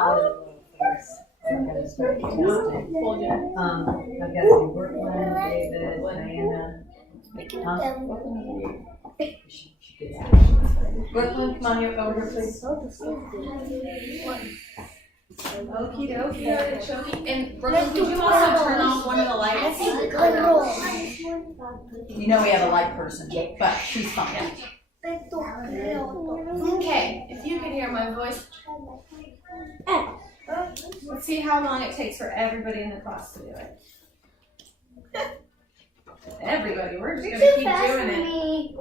out of focus. I'm gonna start testing. I've got to do work plan, David, Diana. Huh? She gets it. Brooklyn, come on here, over here, please. Okie dokie, show me. And Brooklyn, could you also turn off one of the lights? You know we have a light person, but she's fine. Okay, if you can hear my voice. Let's see how long it takes for everybody in the class to do it. Everybody, we're just gonna keep doing it.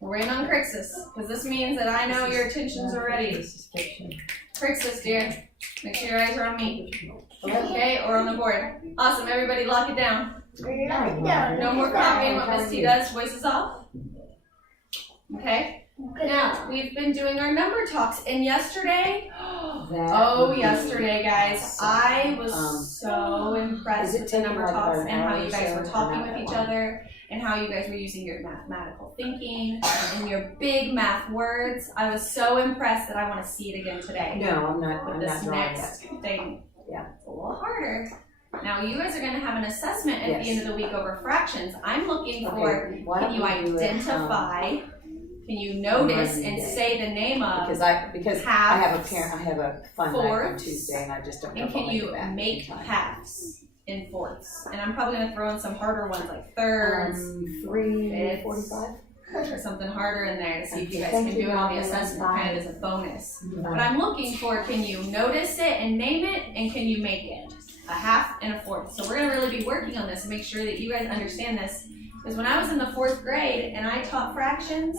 We're waiting on Crixus, because this means that I know your attention's already. Crixus, dear, make sure your eyes are on me. Okay, or on the board. Awesome, everybody lock it down. No more copying what Miss T does, voices off. Okay, now we've been doing our number talks, and yesterday, yesterday guys, I was so impressed with the number talks and how you guys were talking with each other and how you guys were using your mathematical thinking and your big math words. I was so impressed that I want to see it again today. No, I'm not. With this next thing. Yeah. It's a little harder. Now you guys are going to have an assessment at the end of the week over fractions. I'm looking for, can you identify, can you notice and say the name of because I have a fun night on Tuesday and I just don't know. And can you make halves in fourths? And I'm probably going to throw in some harder ones like thirds, 3:45. or something harder in there to see if you guys can do it on the assessment kind of as a bonus. But I'm looking for, can you notice it and name it, and can you make it? A half and a fourth. So we're going to really be working on this and make sure that you guys understand this. Because when I was in the 4th grade and I taught fractions,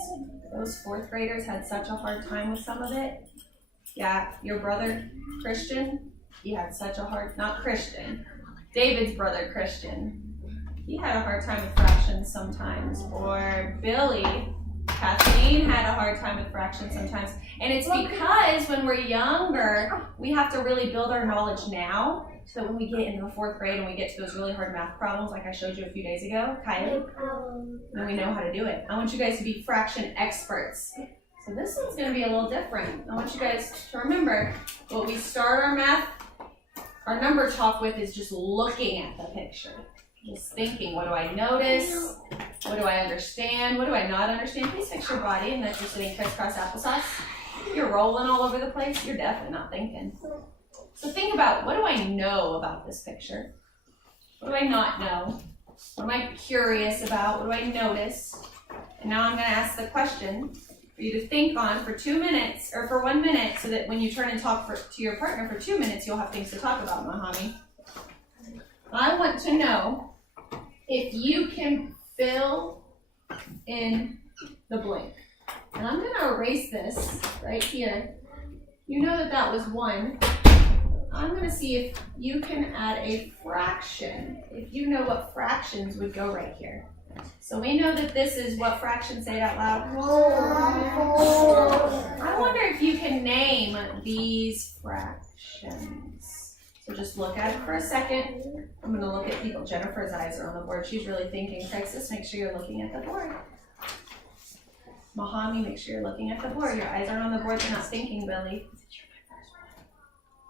those 4th graders had such a hard time with some of it. Yeah, your brother, Christian, he had such a hard, not Christian, David's brother, Christian. He had a hard time with fractions sometimes. Or Billy, Kathleen had a hard time with fractions sometimes. And it's because when we're younger, we have to really build our knowledge now. So that when we get into the 4th grade and we get to those really hard math problems like I showed you a few days ago, Kylie, then we know how to do it. I want you guys to be fraction experts. So this one's going to be a little different. I want you guys to remember what we start our number talk with is just looking at the picture. Just thinking, what do I notice? What do I understand? What do I not understand? Please fix your body and that you're sitting crisscross applesauce. If you're rolling all over the place, you're definitely not thinking. So think about, what do I know about this picture? What do I not know? What am I curious about? What do I notice? And now I'm going to ask the question for you to think on for 2 minutes, or for 1 minute, so that when you turn and talk to your partner for 2 minutes, you'll have things to talk about, Mahami. I want to know if you can fill in the blank. And I'm going to erase this right here. You know that was 1. I'm going to see if you can add a fraction. If you know what fractions would go right here. So we know that this is what fractions, say it out loud. I wonder if you can name these fractions. So just look at it for a second. I'm going to look at people. Jennifer's eyes are on the board. She's really thinking. Crixus, make sure you're looking at the board. Mahami, make sure you're looking at the board. Your eyes aren't on the board. You're not thinking, Billy.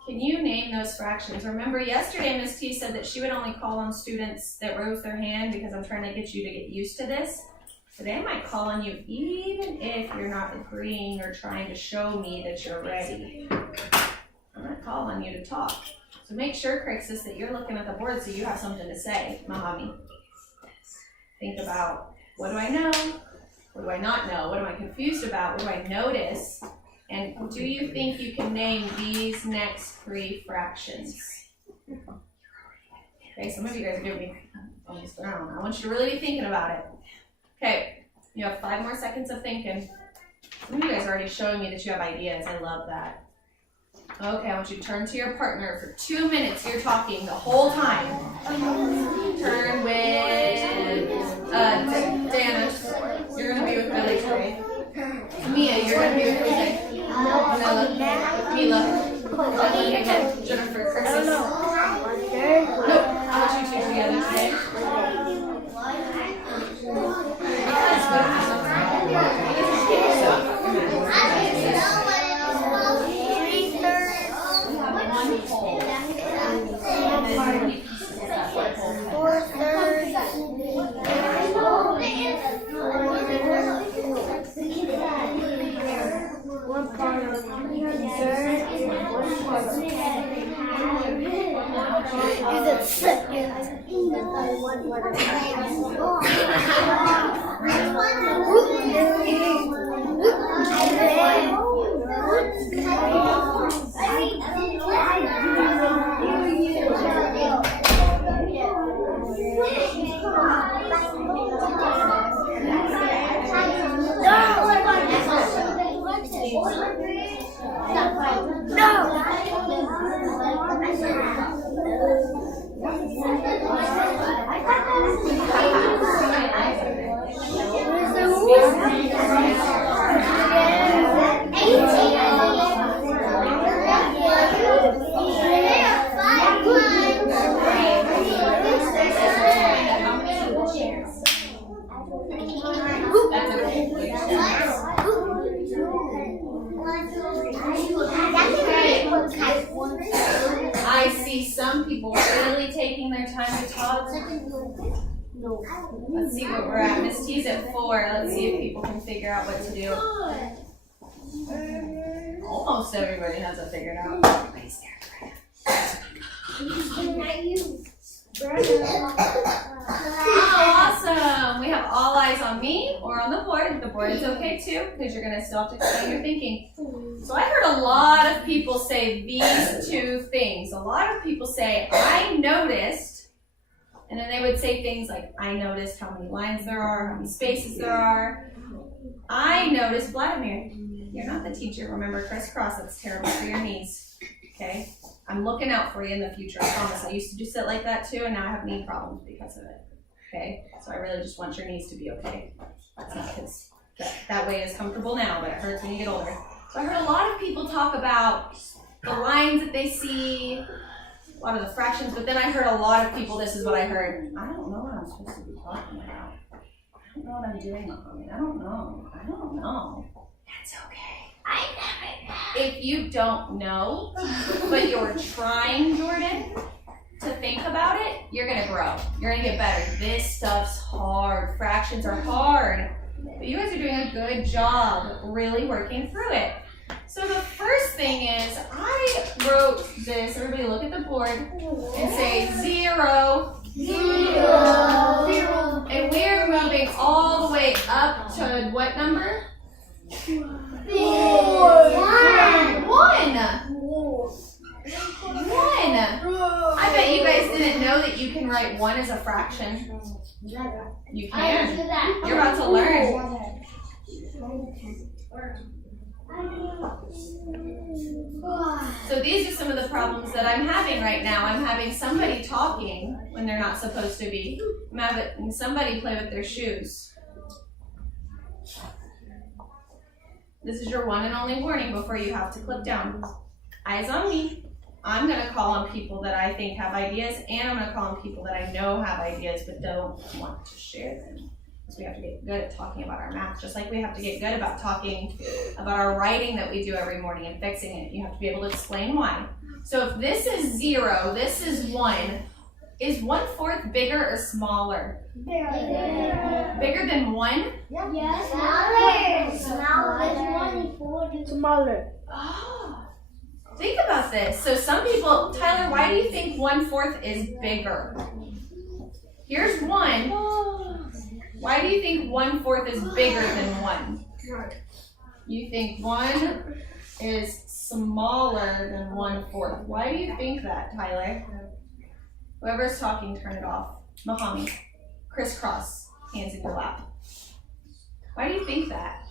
Can you name those fractions? Remember yesterday Miss T said that she would only call on students that rose their hand because I'm trying to get you to get used to this. Today I might call on you even if you're not agreeing or trying to show me that you're ready. I'm going to call on you to talk. So make sure, Crixus, that you're looking at the board so you have something to say, Mahami. Think about, what do I know? What do I not know? What am I confused about? What do I notice? And do you think you can name these next 3 fractions? Okay, some of you guys are giving me almost around. I want you to really be thinking about it. Okay, you have 5 more seconds of thinking. Some of you guys are already showing me that you have ideas. I love that. Okay, I want you to turn to your partner for 2 minutes. You're talking the whole time. Turn with Dana. You're going to be with Billy today. Mia, you're going to be with Jose. Manila. Mila. Okay, good. Jennifer. Crixus. Nope. I want you 2 together today. I see some people really taking their time to talk. Let's see where we're at. Miss T's at 4. Let's see if people can figure out what to do. Almost everybody has it figured out. Oh, awesome. We have all eyes on me or on the board. The board is okay too, because you're going to still have to explain your thinking. So I heard a lot of people say these two things. A lot of people say, I noticed, and then they would say things like, I noticed how many lines there are, how many spaces there are. I noticed, Vladimir, you're not the teacher. Remember, crisscross, that's terrible for your knees. Okay? I'm looking out for you in the future, I promise. I used to do sit like that too, and now I have knee problems because of it. Okay? So I really just want your knees to be okay. Because that way is comfortable now, but it hurts when you get older. So I heard a lot of people talk about the lines that they see, a lot of the fractions, but then I heard a lot of people, this is what I heard, I don't know what I'm supposed to be talking about. I don't know what I'm doing, Mommy. I don't know. That's okay. If you don't know, but you're trying, Jordan, to think about it, you're going to grow. You're going to get better. This stuff's hard. Fractions are hard. But you guys are doing a good job really working through it. So the first thing is, I wrote this. Everybody look at the board and say 0. 0. And we're moving all the way up to what number? 1. I bet you guys didn't know that you can write 1 as a fraction. You can. You're about to learn. So these are some of the problems that I'm having right now. I'm having somebody talking when they're not supposed to be. I'm having somebody play with their shoes. This is your one and only warning before you have to clip down. Eyes on me. I'm going to call on people that I think have ideas, and I'm going to call on people that I know have ideas but don't want to share them. So we have to get good at talking about our math, just like we have to get good about talking about our writing that we do every morning and fixing it. You have to be able to explain why. So if this is 0, this is 1, is 1/4 bigger or smaller? Bigger than 1? Yes. Smaller. Oh. Think about this. So some people, Tyler, why do you think 1/4 is bigger? Here's 1. Why do you think 1/4 is bigger than 1? You think 1 is smaller than 1/4. Why do you think that, Tyler? Whoever's talking, turn it off. Mahami, crisscross, hands in your lap. Why do you think that?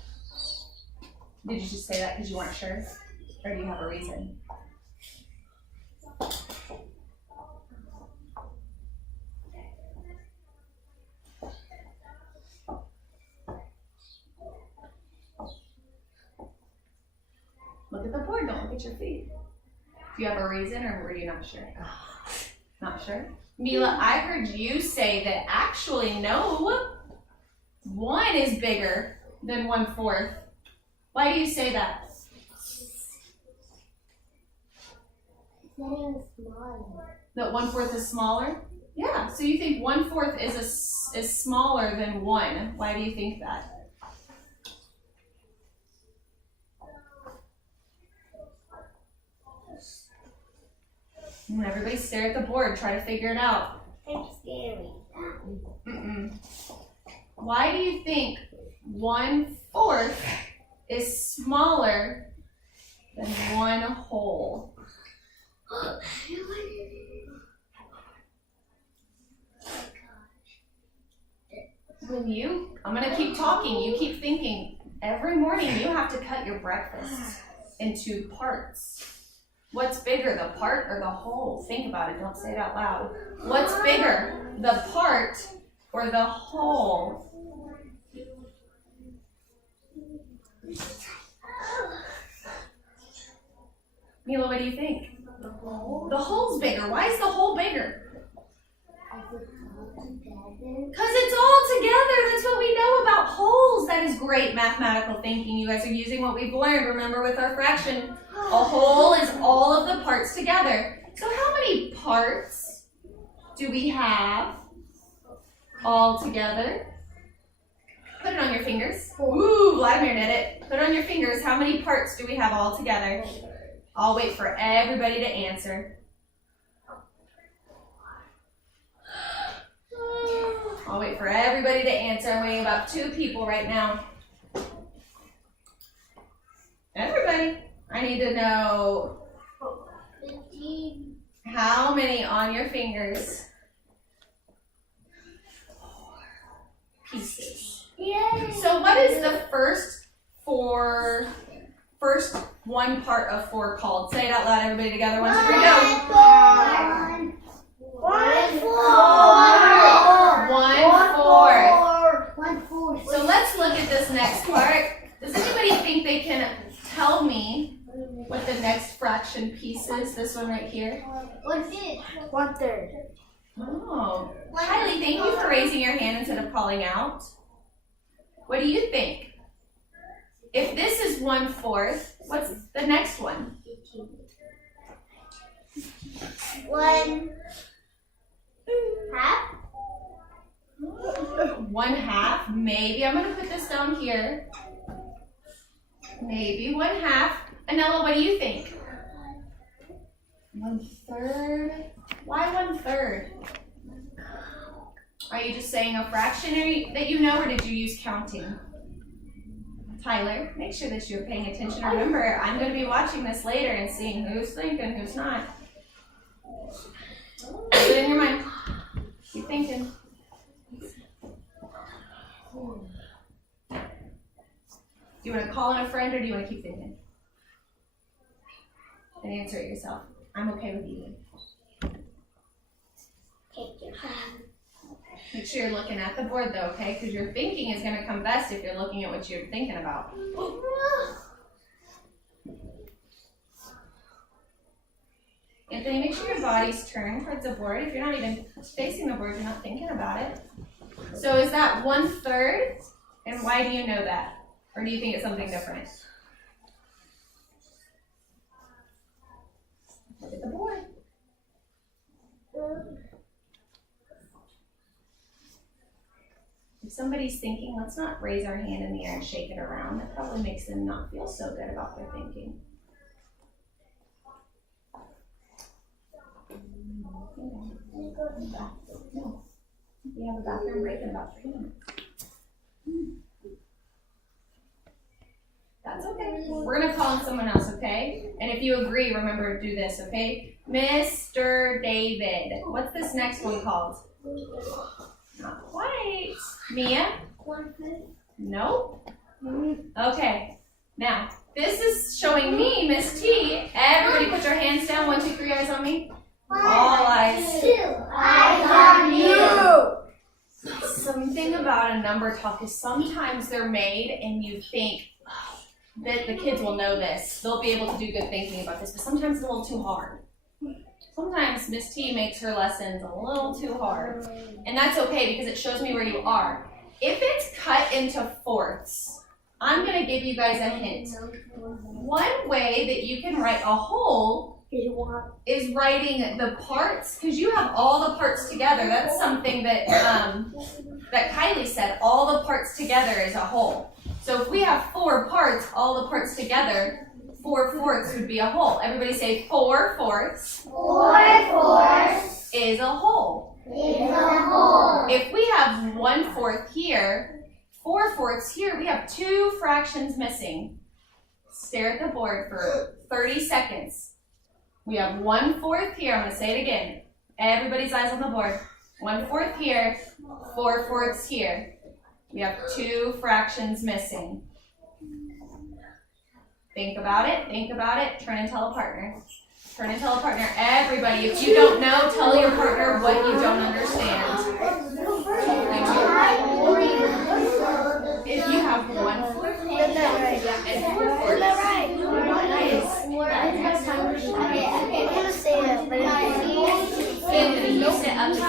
Did you just say that because you weren't sure? Or do you have a reason? Look at the board, don't look at your feet. Do you have a reason or were you not sure? Not sure? Mila, I heard you say that actually no, 1 is bigger than 1/4. Why do you say that? That 1/4 is smaller? Yeah, so you think 1/4 is smaller than 1. Why do you think that? And everybody stare at the board, try to figure it out. I'm scary. Why do you think 1/4 is smaller than 1 whole? I'm gonna keep talking, you keep thinking. Every morning you have to cut your breakfast into parts. What's bigger, the part or the whole? Think about it, don't say it out loud. What's bigger, the part or the whole? Mila, what do you think? The whole's bigger. Why is the whole bigger? Because it's all together. That's what we know about wholes. That is great mathematical thinking. You guys are using what we've learned. Remember with our fraction, a whole is all of the parts together. So how many parts do we have all together? Put it on your fingers. Ooh, Vladimir did it. Put it on your fingers. How many parts do we have all together? I'll wait for everybody to answer. I'll wait for everybody to answer. I'm waiting about 2 people right now. Everybody. I need to know how many on your fingers. 4 pieces. Yay. So what is the first one part of 4 called? Say it out loud, everybody together. 1, 2, 3, go. 1/4. So let's look at this next part. Does anybody think they can tell me what the next fraction piece is? This one right here. What's it? 1/3. Oh, Kylie, thank you for raising your hand instead of calling out. What do you think? If this is 1/4, what's the next one? 1/2. 1/2, maybe. I'm gonna put this down here. Maybe 1/2. Anella, what do you think? 1/3. Why 1/3? Are you just saying a fraction that you know, or did you use counting? Tyler, make sure that you're paying attention. Remember, I'm going to be watching this later and seeing who's thinking, who's not. Put it in your mind. Keep thinking. Do you want to call in a friend, or do you want to keep thinking? And answer it yourself. I'm okay with you. Take your hand. Make sure you're looking at the board though, okay? Because your thinking is going to come best if you're looking at what you're thinking about. Anthony, make sure your body's turned towards the board. If you're not even facing the board, you're not thinking about it. So is that 1/3? And why do you know that? Or do you think it's something different? Look at the board. If somebody's thinking, let's not raise our hand in the air and shake it around. That probably makes them not feel so good about their thinking. No. We have a bathroom break in about 3 minutes. That's okay. We're going to call in someone else, okay? And if you agree, remember to do this, okay? Mr. David. What's this next one called? Not quite. Mia? 1/5. Nope. Okay. Now, this is showing me, Miss T. Everybody put your hands down. 1, 2, 3, eyes on me. All eyes. 2 eyes on you. Something about a number talk is sometimes they're made and you think that the kids will know this. They'll be able to do good thinking about this, but sometimes it's a little too hard. Sometimes Miss T makes her lessons a little too hard. And that's okay because it shows me where you are. If it's cut into fourths, I'm going to give you guys a hint. One way that you can write a whole is writing the parts, because you have all the parts together. That's something that that Kylie said, all the parts together is a whole. So if we have 4 parts, all the parts together, 4/4 would be a whole. Everybody say 4/4 4/4 is a whole. is a whole. If we have 1/4 here, 4/4 here, we have 2 fractions missing. Stare at the board for 30 seconds. We have 1/4 here. I'm going to say it again. Everybody's eyes on the board. 1/4 here, 4/4 here. We have 2 fractions missing. Think about it, think about it. Turn and tell a partner. Turn and tell a partner. Everybody, if you don't know, tell your partner what you don't understand. If you have 1/4 and 4/4, then you sit up to the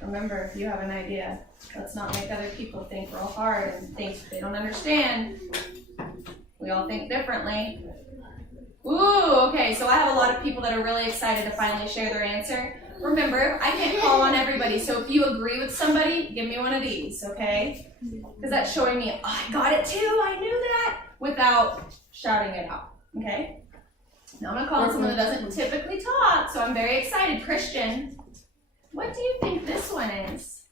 Remember, if you have an idea, let's not make other people think real hard and think they don't understand. We all think differently. Ooh, okay, so I have a lot of people that are really excited to finally share their answer. Remember, I can't call on everybody, so if you agree with somebody, give me one of these, okay? Because that's showing me, oh, I got it too, I knew that, without shouting it out, okay? Now I'm going to call on someone that doesn't typically talk, so I'm very excited. Christian, what do you think this one is?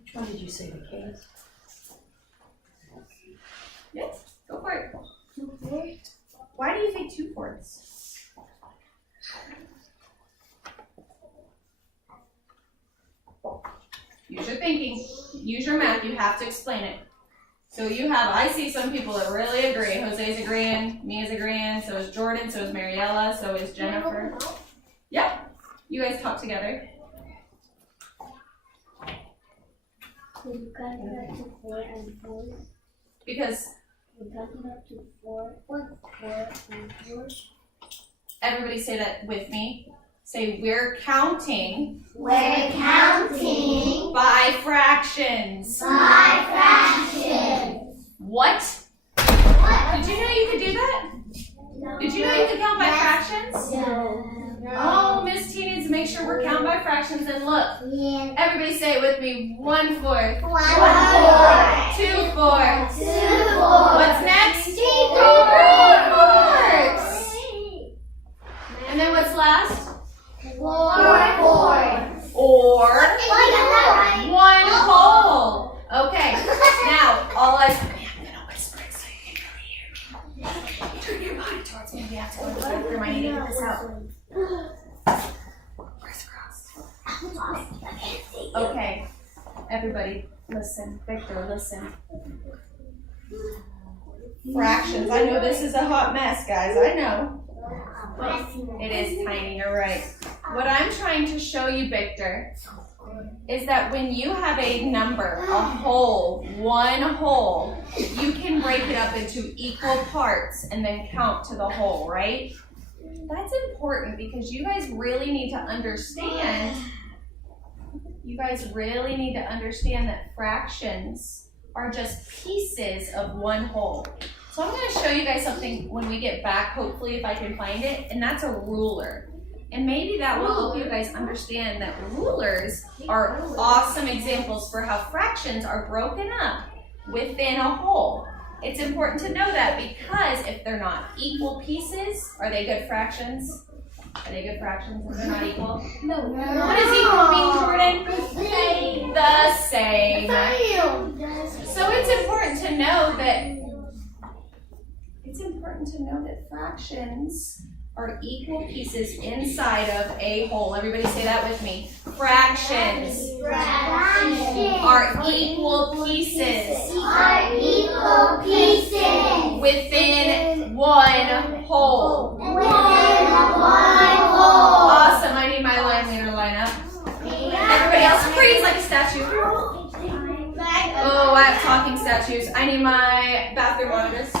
Which one did you say, the case? Yes, go for it. Why do you think 2/4? Use your thinking, use your math, you have to explain it. So you have, I see some people that really agree. Jose's agreeing, me is agreeing, so is Jordan, so is Mariella, so is Jennifer. Yep, you guys talk together. Because everybody say that with me. Say, we're counting. We're counting By fractions. by fractions. What? Did you know you could do that? Did you know you could count by fractions? No. Oh, Miss T needs to make sure we're counting by fractions. And look, Yeah. everybody say it with me. 1/4. 1/4. 2/4. 2/4. What's next? 3/4. 3/4. And then what's last? 4/4. Or 1/2. Okay. Now, all I. I'm gonna whisper it so you can really hear me. Turn your body towards me. We have to go to the bathroom. I need to get this out. Crisscross. Okay. Everybody, listen. Victor, listen. Fractions. I know this is a hot mess, guys. I know. It is tiny, you're right. What I'm trying to show you, Victor, is that when you have a number, a whole, one whole, you can break it up into equal parts and then count to the whole, right? That's important because you guys really need to understand, that fractions are just pieces of one whole. So I'm going to show you guys something when we get back, hopefully if I can find it, and that's a ruler. And maybe that will help you guys understand that rulers are awesome examples for how fractions are broken up within a whole. It's important to know that because if they're not equal pieces, are they good fractions? Are they good fractions if they're not equal? No. What does equal mean, Jordan? The same. So it's important to know that fractions are equal pieces inside of a whole. Everybody say that with me. Fractions are equal pieces within one whole. Awesome. I need my line leader to line up. Everybody like a statue. Oh, I have talking statues. I need my bathroom monitors.